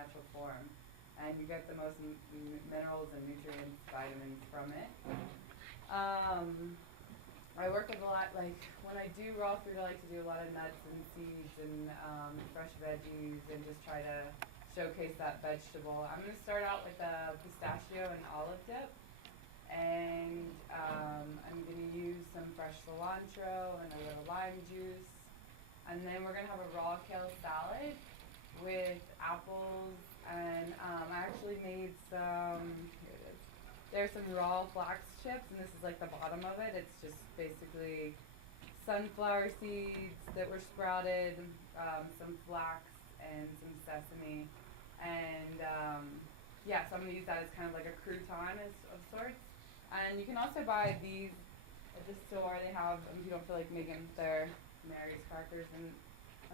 natural form, and you get the most minerals and nutrients, vitamins from it. Um, I work with a lot, like when I do raw food, I like to do a lot of nuts and seeds and fresh veggies and just try to showcase that vegetable. I'm going to start out with a pistachio and olive dip. And I'm going to use some fresh cilantro and a little lime juice. And then we're going to have a raw kale salad with apples. And I actually made some, here it is. There's some raw flax chips, and this is like the bottom of it. It's just basically sunflower seeds that were sprouted, some flax, and some sesame. And yeah, so I'm going to use that as kind of like a crouton of sorts. And you can also buy these at the store. They have, if you don't feel like making their Mary's crackers, and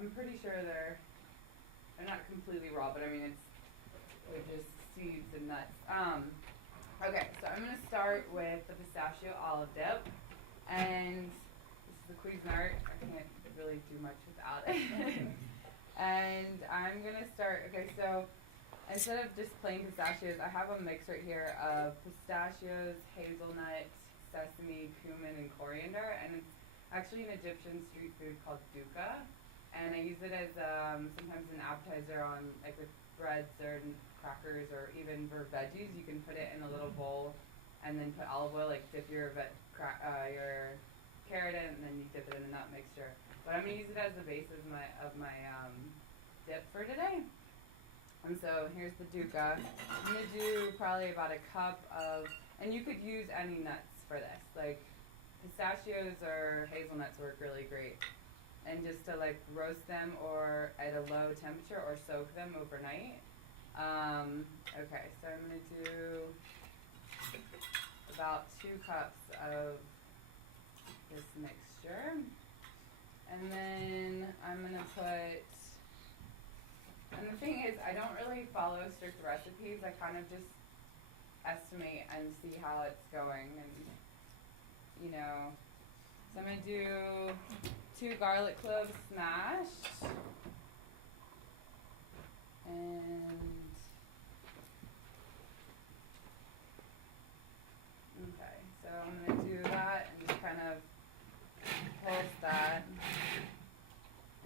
I'm pretty sure they're not completely raw, but I mean they're just seeds and nuts. Okay, so I'm gonna start with the pistachio olive dip, and this is the Cuisinart. I can't really do much without it. And I'm gonna start. Okay, so instead of just plain pistachios, I have a mix right here of pistachios, hazelnut, sesame, cumin, and coriander, and it's actually an Egyptian street food called dukkha, and I use it as sometimes an appetizer on like with breads or crackers, or even for veggies. You can put it in a little bowl and then put olive oil, like dip your your carrot in, and then you dip it in the nut mixture. But I'm gonna use it as the base of my dip for today. And so here's the dukkha. I'm gonna do probably about a cup of, and you could use any nuts for this. Like pistachios or hazelnuts work really great. And just to like roast them or at a low temperature or soak them overnight. Okay, so I'm gonna do about 2 cups of this mixture. And then I'm gonna put, and the thing is, I don't really follow strict recipes. I kind of just estimate and see how it's going, and you know. So I'm gonna do 2 garlic cloves smashed, and okay, so I'm gonna do that and just kind of pulse that.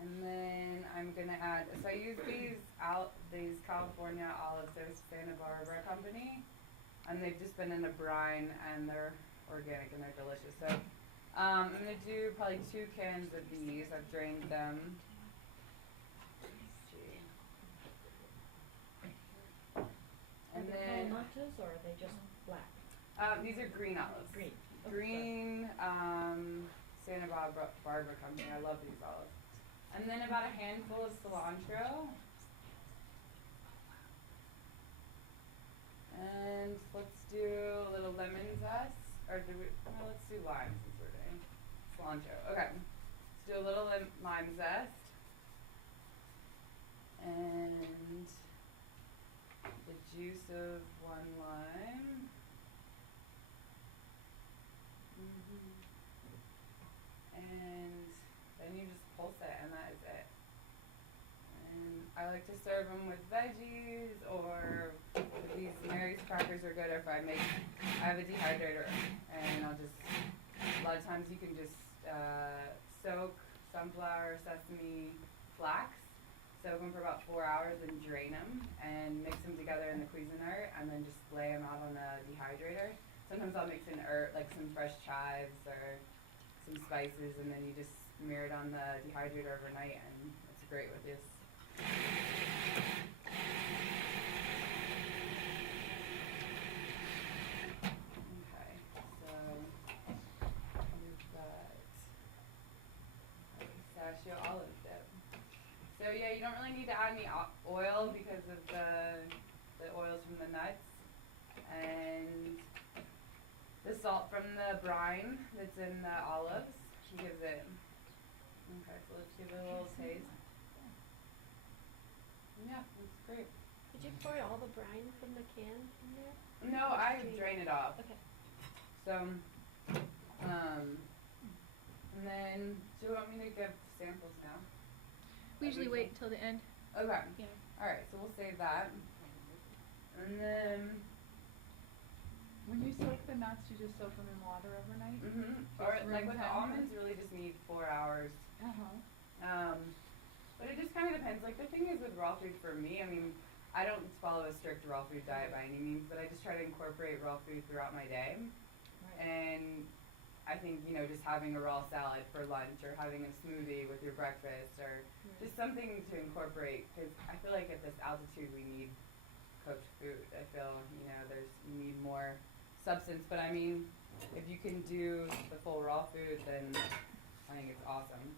And then I'm gonna add, so I use these California olives. They're Santa Barbara company, and they've just been in a brine, and they're organic and they're delicious. So I'm gonna do probably 2 cans of these. I've drained them. And Are they then Montes or are they just black? these are green olives. Green. Oh, Green Santa Barbara company. I love these olives. And then about a handful of cilantro. And let's do a little lemon zest. Or no, let's do lime since we're doing cilantro. Okay. Let's do a little lime zest. And the juice of 1 lime. And then you just pulse it, and that is it. And I like to serve them with veggies, or if these Mary's crackers are good, or if I have a dehydrator, and I'll just, a lot of times you can just soak sunflower, sesame, flax, soak them for about 4 hours and drain them, and mix them together in the Cuisinart, and then just lay them out on a dehydrator. Sometimes I'll mix in like some fresh chives or some spices, and then you just smear it on the dehydrator overnight, and it's great with this. Okay, so we've got pistachio olive dip. So yeah, you don't really need to add any oil because of the oils from the nuts, and the salt from the brine that's in the olives gives it. Okay, so let's give it a little taste. Yeah, it's great. Did you pour all the brine from the can in there? No, I drain it off. Okay. So, and then do you want me to give samples now? We usually wait till the end. Okay. Yeah. Alright, so we'll save that. And then, When you soak the nuts, you just soak them in water overnight? or Just like room with the temp? almonds, really just need 4 hours. Uh-huh. But it just kind of depends. Like the thing is with raw food for me, I mean, I don't follow a strict raw food diet by any means, but I just try to incorporate raw food throughout my day. Right. And I think, you know, just having a raw salad for lunch or having a smoothie with your breakfast or just something to incorporate, because I feel like at this altitude we need cooked food. I feel, you know, you need more substance. But I mean, if you can do the full raw food, then I think it's awesome.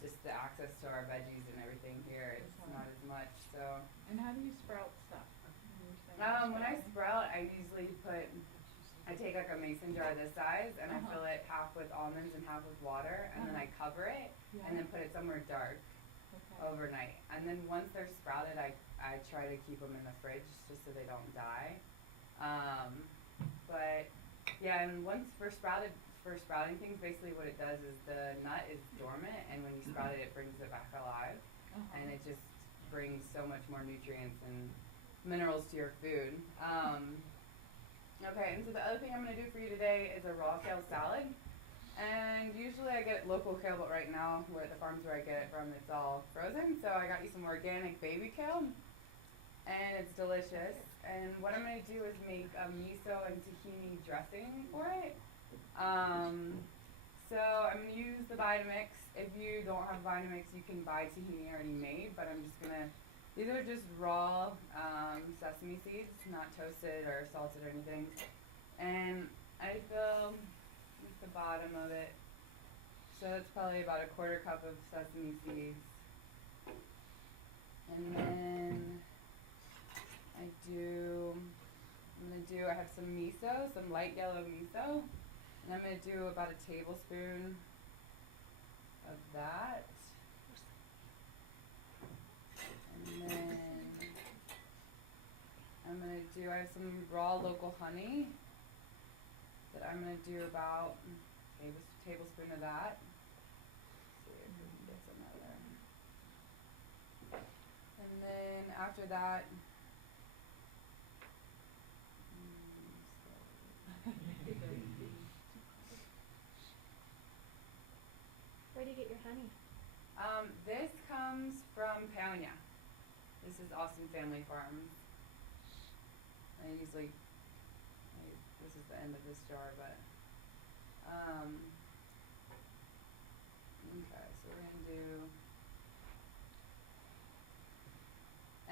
It's just the access to our veggies and everything here, it's not as much, so. And how do you sprout stuff? You were saying When I sprouting. sprout, I usually I take like a mason jar this size and I fill it half with almonds and half with water, and then I cover it Yeah. and then put it somewhere dark Okay. overnight. And then once they're sprouted, I try to keep them in the fridge just so they don't die. But yeah, and once for sprouting things, basically what it does is the nut is dormant, and when you sprout it, it brings it back alive, Uh-huh. and it just brings so much more nutrients and minerals to your food. Okay, and so the other thing I'm going to do for you today is a raw kale salad. And usually I get local kale, but right now, where the farms where I get it from, it's all frozen. So I got you some organic baby kale, and it's delicious. And what I'm going to do is make a miso and tahini dressing for it. So I'm going to use the Vitamix. If you don't have Vitamix, you can buy tahini already made, but I'm just going to, these are just raw sesame seeds, not toasted or salted or anything. And I fill the bottom of it. So it's probably about a quarter cup of sesame seeds. And then I have some miso, some light yellow miso. And I'm going to do about a tablespoon of that. And then I have some raw local honey that I'm going to do about a tablespoon of that. Let's see if we can get some out there. And then after that, Where do you get your honey? this comes from Paonia. This is Austin Family Farms. This is the end of this jar, but, okay, so we're gonna do,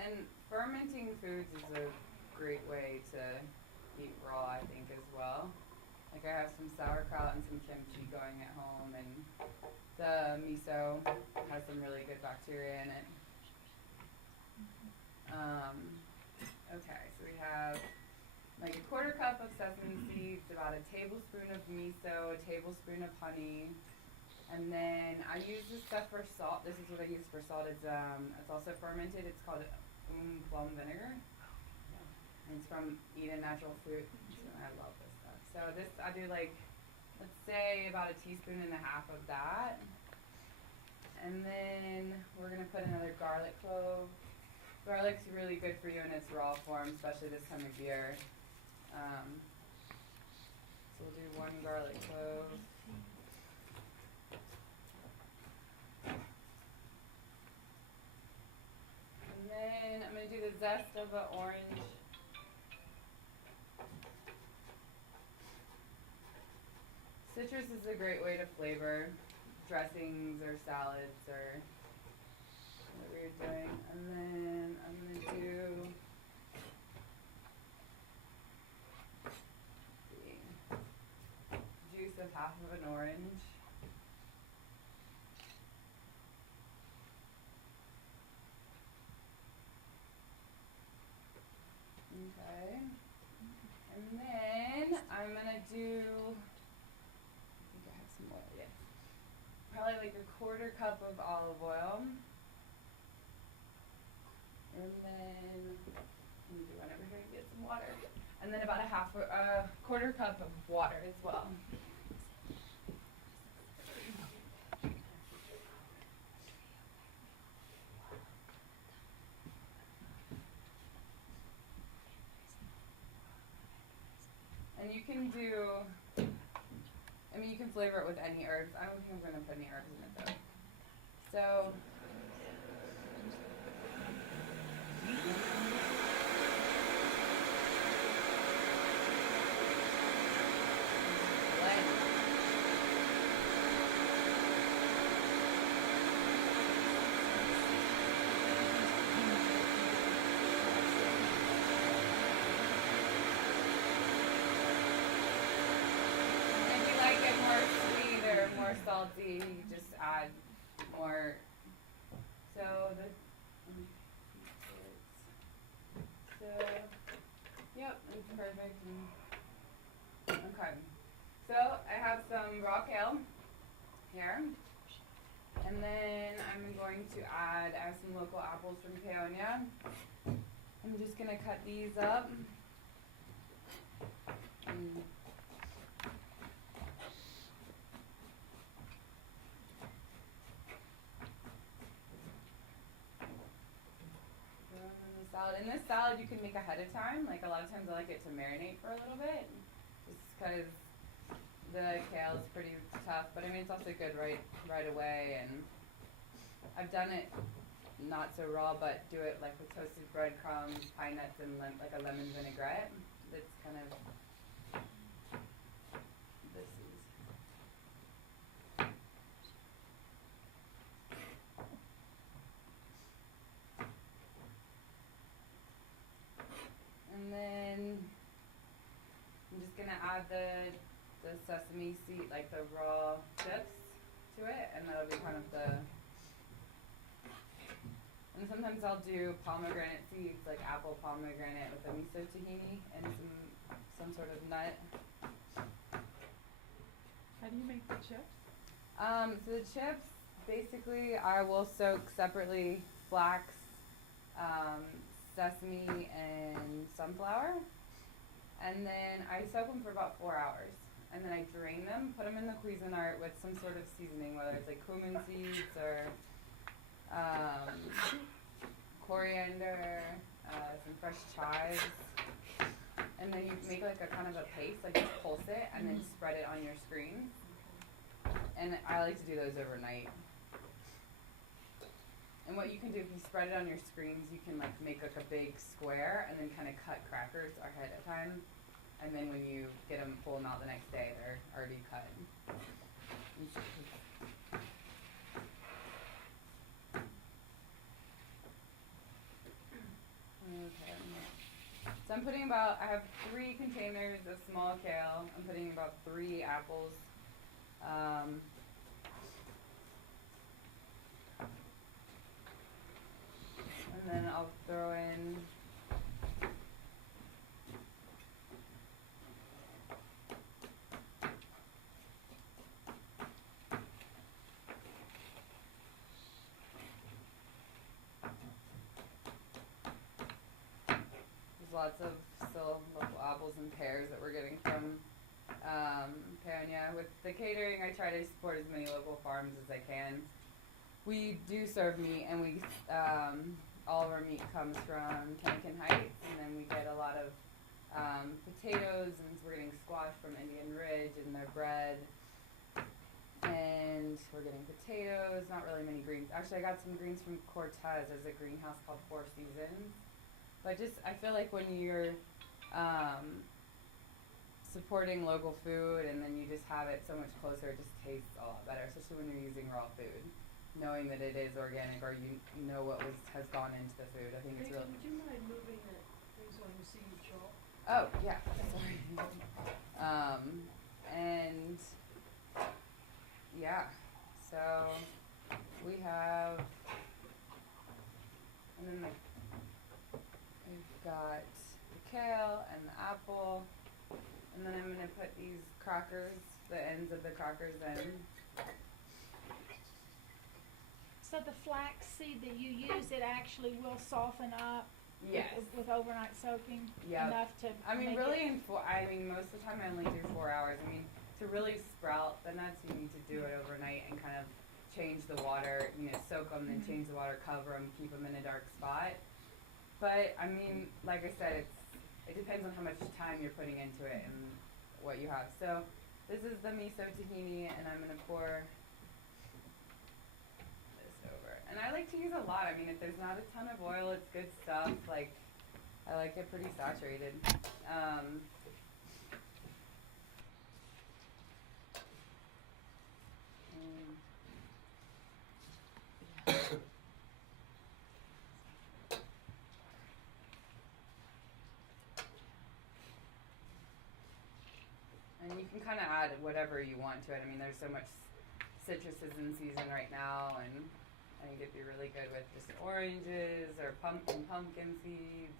and fermenting foods is a great way to eat raw, I think, as well. Like I have some sauerkraut and some kimchi going at home, and the miso has some really good bacteria in it. Okay, so we have like a quarter cup of sesame seeds, about a tablespoon of miso, a tablespoon of honey, and then I use this stuff for salt. This is what I use for salt. It's also fermented. It's called plum vinegar. And it's from Eden Natural Fruit. I love this stuff. So this, I do like, let's say about a teaspoon and a half of that. And then we're gonna put another garlic clove. Garlic's really good for you in its raw form, especially this time of year. So we'll do 1 garlic clove. And then I'm gonna do the zest of the orange. Citrus is a great way to flavor dressings or salads or whatever you're doing. And then I'm gonna do the juice of half of an orange. Okay. And then I'm gonna do, I think I have some oil, yes. Probably like a quarter cup of olive oil. And then, let me do one over here to get some water. And then about a quarter cup of water as well. can do, I mean, you can flavor it with any herbs. I don't think I'm gonna put any herbs in it though. So. Blend. If you like it more sweet or more salty, you just add more. So yep, it's perfect. Okay. So I have some raw kale here. And then I'm going to add, I have some local apples from Peonia. I'm just gonna cut these up. And throw them in the salad. In this salad you can make ahead of time. Like a lot of times I like it to marinate for a little bit. Just because the kale is pretty tough, but I mean it's also good right away. And I've done it not so raw, but do it like with toasted breadcrumbs, pine nuts, and like a lemon vinaigrette. That's kind of this is. And then I'm just gonna add the sesame seed, like the raw chips to it, and that'll be kind of the. And sometimes I'll do pomegranate seeds, like apple pomegranate with a miso tahini and some sort of nut. How do you make the chips? So the chips, basically, I will soak separately flax, sesame, and sunflower. And then I soak them for about 4 hours. And then I drain them, put them in the Cuisinart with some sort of seasoning, whether it's like cumin seeds or coriander, some fresh chives. And then you make like a kind of a paste, like just pulse it and then spread it on your screen. And I like to do those overnight. And what you can do if you spread it on your screens, you can like make like a big square and then kind of cut crackers ahead of time. And then when you get them, pull them out the next day, they're already cut. Okay. So I'm putting I have 3 containers of small kale. I'm putting about 3 apples. And then I'll throw in lots of still local apples and pears that we're getting from Peonia. With the catering, I try to support as many local farms as I can. We do serve meat, and we all of our meat comes from Kennecan Heights, and then we get a lot of potatoes, and we're getting squash from Indian Ridge and their bread. And we're getting potatoes, not really many greens. Actually, I got some greens from Cortez. There's a greenhouse called Four Seasons. But I feel like when you're supporting local food and then you just have it so much closer, it just tastes a lot better, especially when you're using raw food. Knowing that it is organic or you know what has gone into the food. I think it's Rachel, really. would you mind moving that things on the seed chalk? Oh, yeah, sorry. And yeah, so we have, and then we've got the kale and the apple, and then I'm gonna put these crackers, the ends of the crackers in. So the flax seed that you use, it actually will soften up Yes. with overnight soaking Yep. enough to I mean, make really, it, most of the time I only do 4 hours. I mean, to really sprout the nuts, you need to do it overnight and kind of change the water, soak them, then change the water, cover them, keep them in a dark spot. But, I mean, like I said, it depends on how much time you're putting into it. And what you have. So this is the miso tahini, and I'm gonna pour this over. And I like to use a lot. I mean, if there's not a ton of oil, it's good stuff. Like, I like it pretty saturated. And you can kind of add whatever you want to it. I mean, there's so much citrus is in season right now, and I think it'd be really good with just oranges or pumpkin seeds.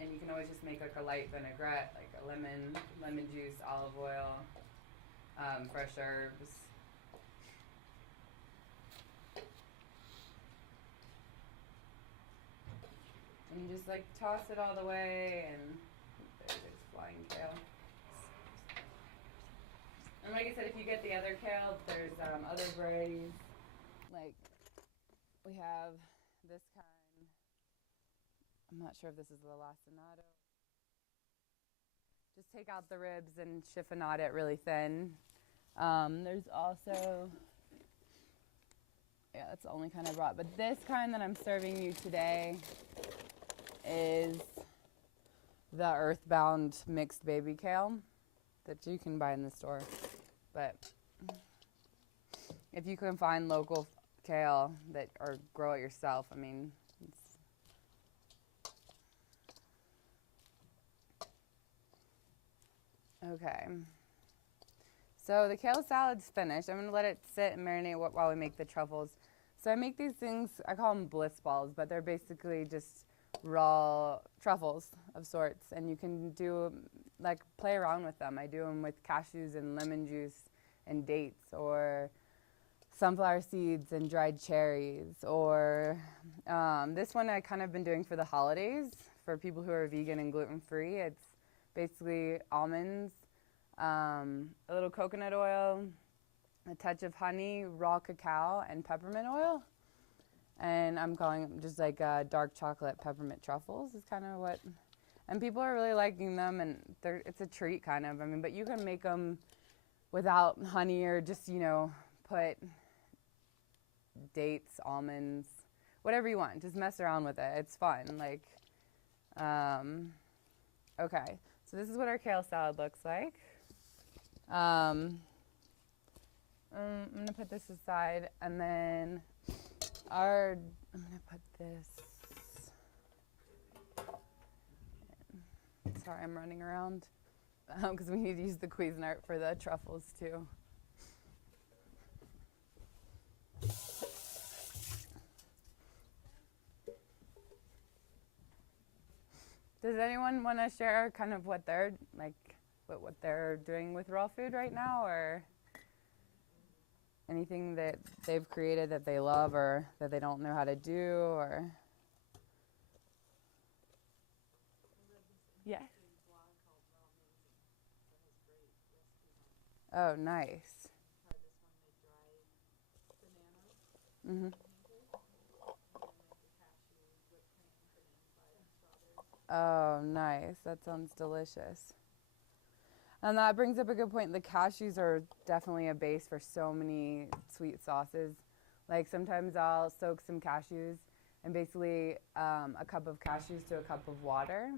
And you can always just make like a light vinaigrette, like a lemon juice, olive oil, fresh herbs. And you just like toss it all the way, and there's its flying kale. And like I said, if you get the other kale, there's other varieties. Like, we have this kind. I'm not sure if this is the lacinato. Just take out the ribs and chiffonade it really thin. There's also, yeah, that's the only kind I brought. But this kind that I'm serving you today is the Earthbound mixed baby kale that you can buy in the store. But if you can find local kale that or grow it yourself, I mean, okay. So the kale salad's finished. I'm gonna let it sit and marinate while we make the truffles. So I make these things, I call them bliss balls, but they're basically just raw truffles of sorts, and you can do like play around with them. I do them with cashews and lemon juice and dates, or sunflower seeds and dried cherries, or this one I kind of been doing for the holidays for people who are vegan and gluten-free. It's basically almonds, a little coconut oil, a touch of honey, raw cacao, and peppermint oil. And I'm calling them just like dark chocolate peppermint truffles is kind of what, and people are really liking them, and it's a treat kind of. I mean, but you can make them without honey, or just, you know, put dates, almonds, whatever you want. Just mess around with it. It's fun. Like, okay. So this is what our kale salad looks like. I'm gonna put this aside, and then I'm gonna put this. Sorry, I'm running around because we need to use the Cuisinart for the truffles too. Does anyone want to share kind of what they're like, what they're doing with raw food right now, or anything that they've created that they love or that they don't know how to do, or? Yes. Oh, nice. Mhm. Oh, nice. That sounds delicious. And that brings up a good point. The cashews are definitely a base for so many sweet sauces. Like, sometimes I'll soak some cashews, and basically a cup of cashews to a cup of water.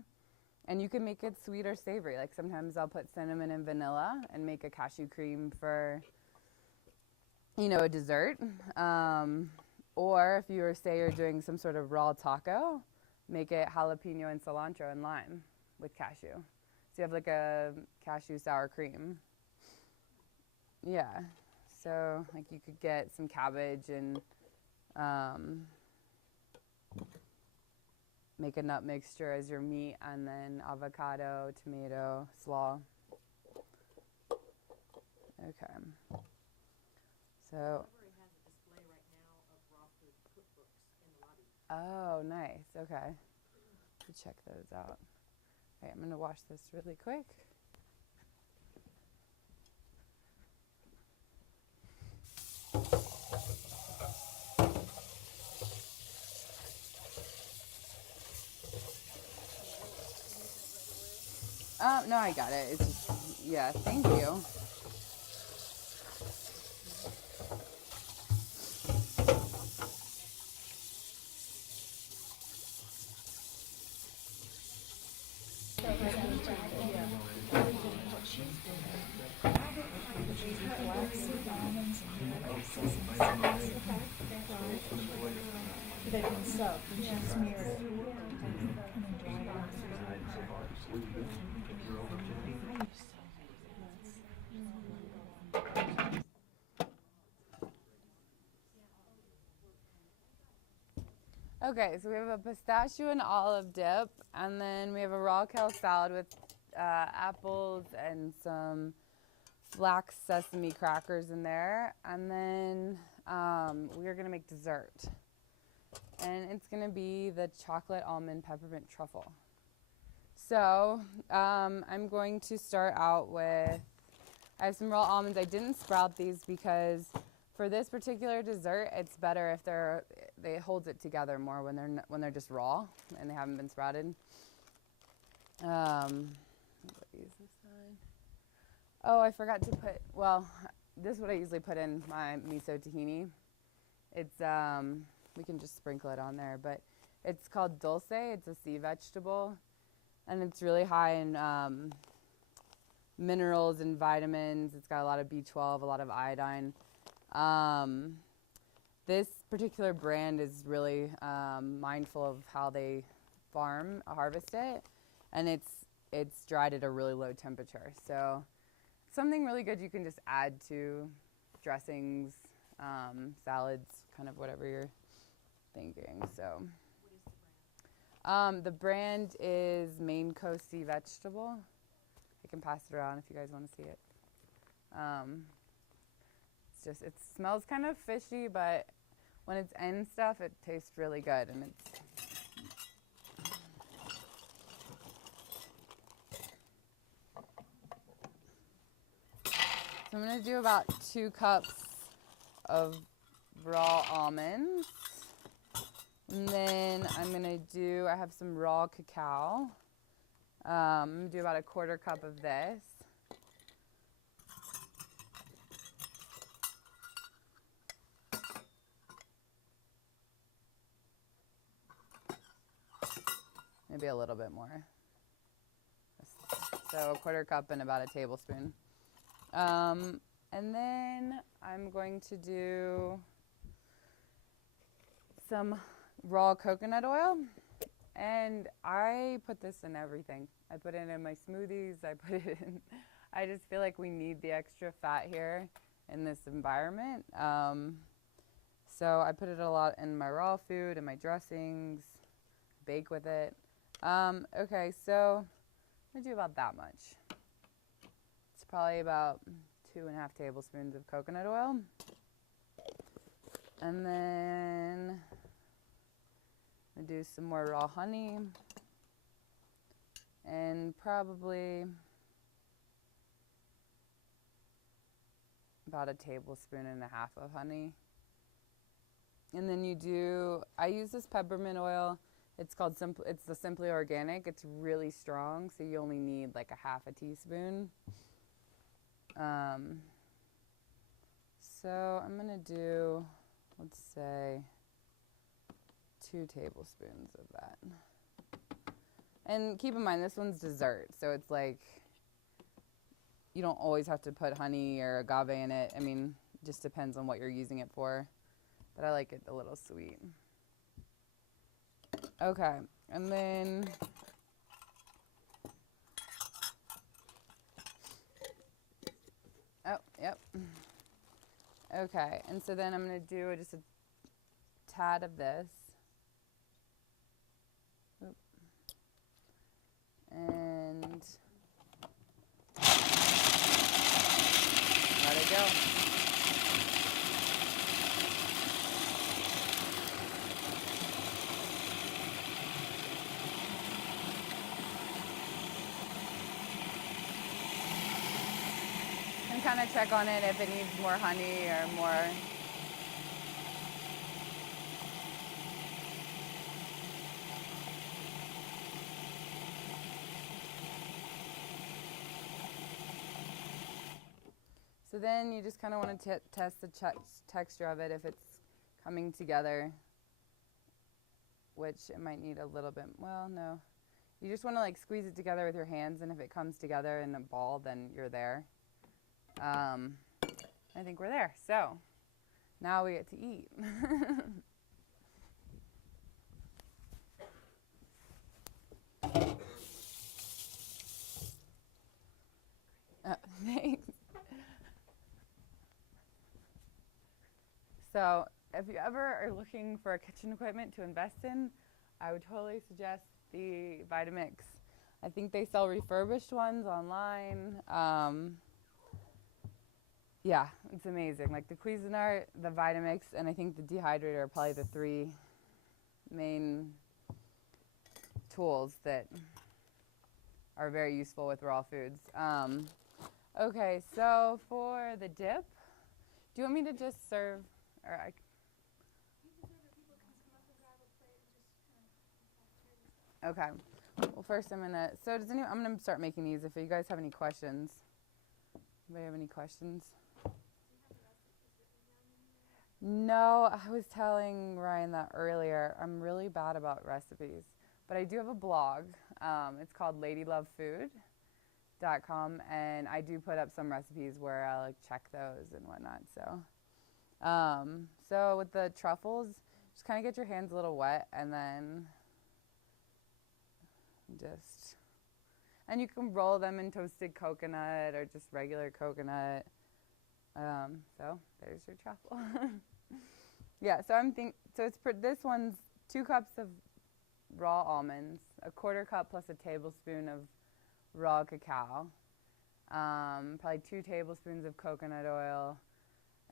And you can make it sweet or savory. Like, sometimes I'll put cinnamon and vanilla and make a cashew cream for, you know, a dessert. Or if you say you're doing some sort of raw taco, make it jalapeno and cilantro and lime with cashew. So you have like a cashew sour cream. Yeah. So like you could get some cabbage and make a nut mixture as your meat, and then avocado, tomato, slaw. Okay. So. Oh, nice. Okay. Check those out. Okay, I'm going to wash this really quick. No, I got it. It's just, yeah, thank you. They've been soaked and she smeared it. Okay, so we have a pistachio and olive dip, and then we have a raw kale salad with apples and some flax sesame crackers in there, and then we are gonna make dessert, and it's gonna be the chocolate almond peppermint truffle. So I'm going to start out with, I have some raw almonds. I didn't sprout these because for this particular dessert, it's better if they hold it together more when they're just raw and they haven't been sprouted. Use this side. Oh, I forgot to put. Well, this is what I usually put in my miso tahini. It's we can just sprinkle it on there, but it's called dulce. It's a sea vegetable, and it's really high in minerals and vitamins. It's got a lot of B12, a lot of iodine. This particular brand is really mindful of how they harvest it, and it's dried at a really low temperature. So something really good you can just add to dressings, salads, kind of whatever you're thinking. So the brand is Maine Coast Sea Vegetable. I can pass it around if you guys want to see it. It smells kind of fishy, but when it's in stuff, it tastes really good, and it's. So I'm gonna do about 2 cups of raw almonds, and then I have some raw cacao. I'm gonna do about a 1/4 cup of this. Maybe a little bit more. So a 1/4 cup and about a tablespoon. And then I'm going to do some raw coconut oil. And I put this in everything. I put it in my smoothies. I just feel like we need the extra fat here in this environment. So I put it a lot in my raw food and my dressings, bake with it. Okay, so I'm gonna do about that much. It's probably about 2.5 tablespoons of coconut oil. And then I'm gonna do some more raw honey. And probably about 1.5 tablespoons of honey. And then I use this peppermint oil. It's the Simply Organic. It's really strong, so you only need like 1/2 teaspoon. So I'm gonna do, let's say, 2 tablespoons of that. And keep in mind, this one's dessert, so it's like, you don't always have to put honey or agave in it. I mean, it just depends on what you're using it for, but I like it a little sweet. Okay, and then oh, yep. Okay, and so then I'm going to do just a tad of this. Oop. And let it go. And kind of check on it if it needs more honey or more. So then you just kind of want to test the texture of it, if it's coming together, which it might need a little bit. Well, no. You just want to like squeeze it together with your hands, and if it comes together in a ball, then you're there. I think we're there. So now we get to eat. Thanks. So if you ever are looking for kitchen equipment to invest in, I would totally suggest the Vitamix. I think they sell refurbished ones online. Yeah, it's amazing. Like the Cuisinart, the Vitamix, and I think the dehydrator are probably the three main tools that are very useful with raw foods. Okay, so for the dip, do you want me to just serve, or I? Okay. Well, first I'm gonna. So does anyone? I'm gonna start making these. If you guys have any questions, anybody have any questions? No, I was telling Ryan that earlier. I'm really bad about recipes, but I do have a blog. It's called ladylovefood.com, and I do put up some recipes where I like check those and whatnot. So with the truffles, just kind of get your hands a little wet, and then and you can roll them in toasted coconut or just regular coconut. So there's your truffle. Yeah, so this one's 2 cups of raw almonds, a 1/4 cup plus a tablespoon of raw cacao, probably 2 tablespoons of coconut oil,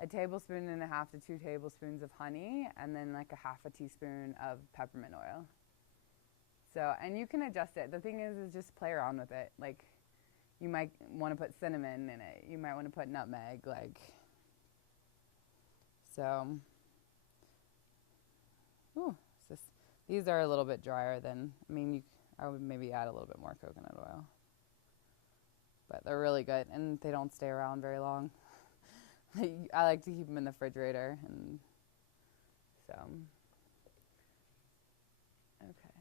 1.5 tablespoons to 2 tablespoons of honey, and then like a 1/2 teaspoon of peppermint oil. So, and you can adjust it. The thing is just play around with it. Like, you might want to put cinnamon in it. You might want to put nutmeg, so. Ooh, these are a little bit drier than, I would maybe add a little bit more coconut oil. But they're really good, and they don't stay around very long. I like to keep them in the refrigerator, and so. Okay.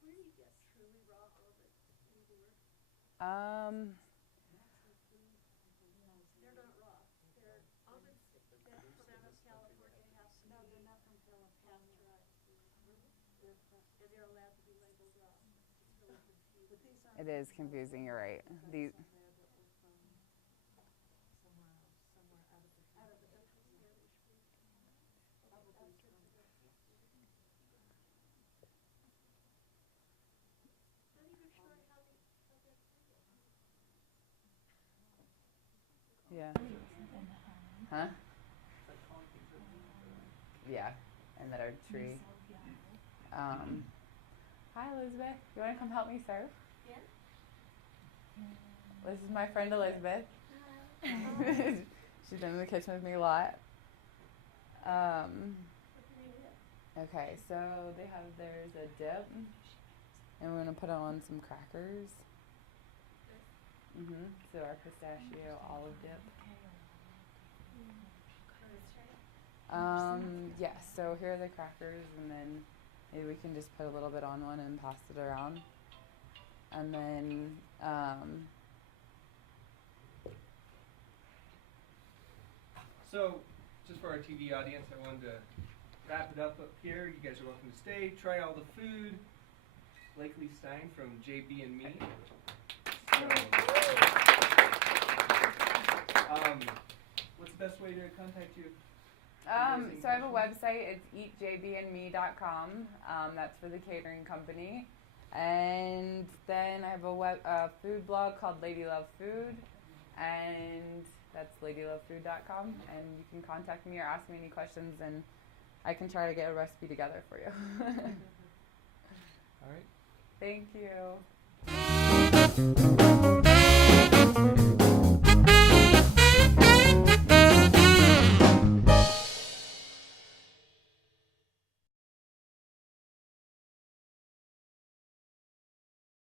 Where do you get truly raw almonds? Anywhere? They're not raw. They're almonds that come out of California. No, they're not from California. And they're allowed to be labeled raw. It's really confusing. It is confusing, you're right. These. Yeah. Huh? Yeah, and that are tree. Hi, Elizabeth. You want to come help me serve? Yeah. This is my friend Elizabeth. She's been in the kitchen with me a lot. Okay, so there's a dip, and we're gonna put on some crackers. So our pistachio olive dip. Yeah, so here are the crackers, and then maybe we can just put a little bit on one and pass it around. And then, so, just for our TV audience, I wanted to wrap it up here. You guys are welcome to stay, try all the food. Blakely Stein from JB and Me. So, what's the best way to contact you? so I have a website. It's eatjbandme.com. That's for the catering company. And then I have a food blog called Lady Love Food, and that's ladylovefood.com. And you can contact me or ask me any questions, and I can try to get a recipe together for you. All right. Thank you.